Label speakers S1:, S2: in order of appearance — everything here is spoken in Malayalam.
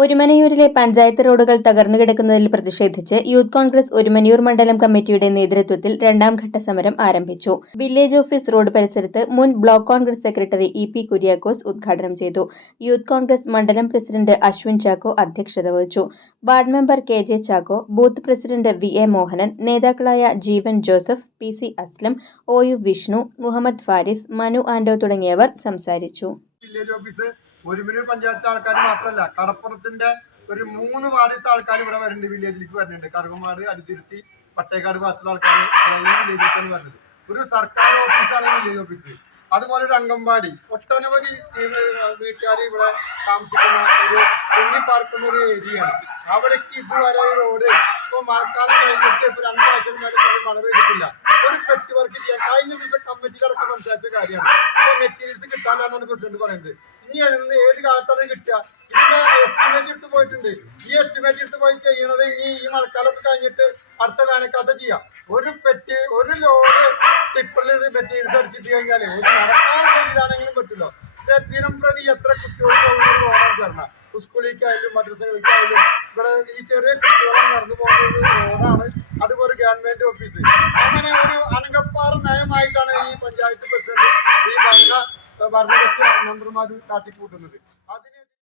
S1: ഒരുമനയൂരിലെ പഞ്ചായത്ത് റോഡുകൾ തകർന്നു കിടക്കുന്നതിൽ പ്രതിഷേധിച്ച് യൂത്ത് കോൺഗ്രസ് ഒരുമനയൂർ മണ്ഡലം കമ്മിറ്റിയുടെ നേതൃത്വത്തിൽ രണ്ടാം ഘട്ട സമരം ആരംഭിച്ചു. വില്ലേജ് ഓഫീസ് റോഡ് പരിസരത്ത് മുൻ block Congress secretary E P Kuriakose ഉദ്ഘാടനം ചെയ്തു. യൂത്ത് കോൺഗ്രസ് മണ്ഡലം പ്രസിഡന്റ് അശ്വിൻ ചാക്കോ അധ്യക്ഷത വഹിച്ചു. Ward member K J Chacko booth president V A Mohanan നേതാക്കളായ Jeevan Joseph P C Aslam O U Vishnu Muhammad Faris Manu Anto തുടങ്ങിയവർ സംസാരിച്ചു.
S2: വില്ലേജ് ഓഫീസ് ഒരുമിനൂർ പഞ്ചായത്ത് ആൾക്കാർ മാത്രമല്ല കടപ്പുറത്തിന്റെ ഒരു മൂന്ന് വാർഡിലത്തെ ആൾക്കാർ ഇവിടെ വരുന്നുണ്ട് വില്ലേജിലേക്ക് വരുന്നുണ്ട് കറുകമാട് അടുത്തിരുത്തി പട്ടേക്കാട് ഭാഗത്തുള്ള ആൾക്കാർ ഈ വില്ലേജിലേക്കാണ് വരുന്നത് ഒരു സർക്കാർ ഓഫീസാണ് വില്ലേജ് ഓഫീസ് അതുപോലെ ഒരു അംഗൻവാടി. ഒട്ടനവധി വീട്ടുകാർ ഇവിടെ താമസിക്കുന്ന ഒരു തുണി പാർക്കുന്ന ഒരു ഏരിയയാണ് അവിടേക്ക് ഇതുവരെ റോഡ് ഇപ്പൊ മഴക്കാലം കഴിഞ്ഞിട്ട് ഇപ്പൊ രണ്ടാഴ്ച മഴ പെയ്തിട്ടില്ല. ഒരു പെട്ടി വർക്ക് ചെയ്യാൻ കഴിഞ്ഞ ദിവസം കമ്മിറ്റിയിലടക്കം സംസാരിച്ച കാര്യമാണ്. മെറ്റീരിയൽസ് കിട്ടാനാണ് പ്രസിഡന്റ് പറയുന്നത്. ഇനി എന്ന് ഏത് കാലത്താണ് കിട്ടുക? ഇതിന്റെ എസ്റ്റിമേറ്റ് എടുത്ത് പോയിട്ടുണ്ട്. ഈ എസ്റ്റിമേറ്റ് എടുത്ത് പോയി ചെയ്യണത് ഇനി ഈ മഴക്കാലമൊക്കെ കഴിഞ്ഞിട്ട് അടുത്ത വേനൽക്കാലത്ത് ചെയ്യാം. ഒരു പെട്ടി ഒരു ലോഡ് ടിപ്പറിൽ മെറ്റീരിയൽസ് അടിച്ചിട്ട് കഴിഞ്ഞാൽ ഒരു നടക്കാനുള്ള സംവിധാനങ്ങളും പറ്റില്ല. ഇത് ദിനം പ്രതി എത്ര കുട്ടികൾക്ക് ഓടാൻ ചേർന്ന? സ്കൂളിലേക്കായാലും മദ്രസകളിലേക്കായാലും ഇവിടെ ഈ ചെറിയ കുട്ടികളെ നടന്നു പോകുന്ന ഒരു റോഡാണ്. അതുപോലെ ഗവൺമെന്റ് ഓഫീസ്. അങ്ങനെ ഒരു അനങ്കപ്പാറ നയമായിട്ടാണ് ഈ പഞ്ചായത്ത് പ്രസിഡന്റ് ഈ ഭരണ ഭരണകക്ഷി മെമ്പർമാർ കാട്ടിക്കൂട്ടുന്നത്. അതിന്